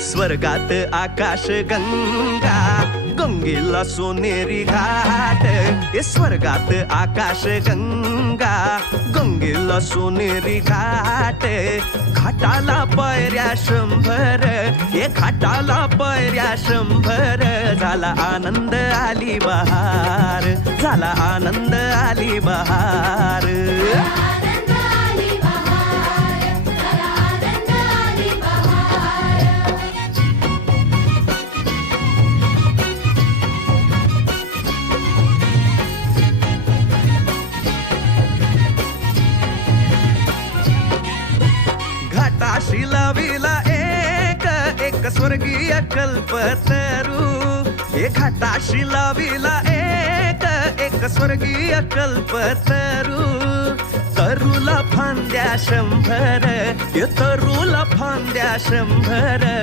स्वर्गात आकाश गंगा, गंगेला सोनेरी घाट. स्वर्गात आकाश गंगा, गंगेला सोनेरी घाट. घाटाला पायऱ्या 100, घाटाला पायऱ्या 100. झाला आनंद आली बहार, झाला आनंद आली बहार. घाटाशी लाविला एक स्वर्गीय कल्पतरू. घाटाशी लाविला एक स्वर्गीय कल्पतरू. तरूला फांद्या 100, तरूला फांद्या 100.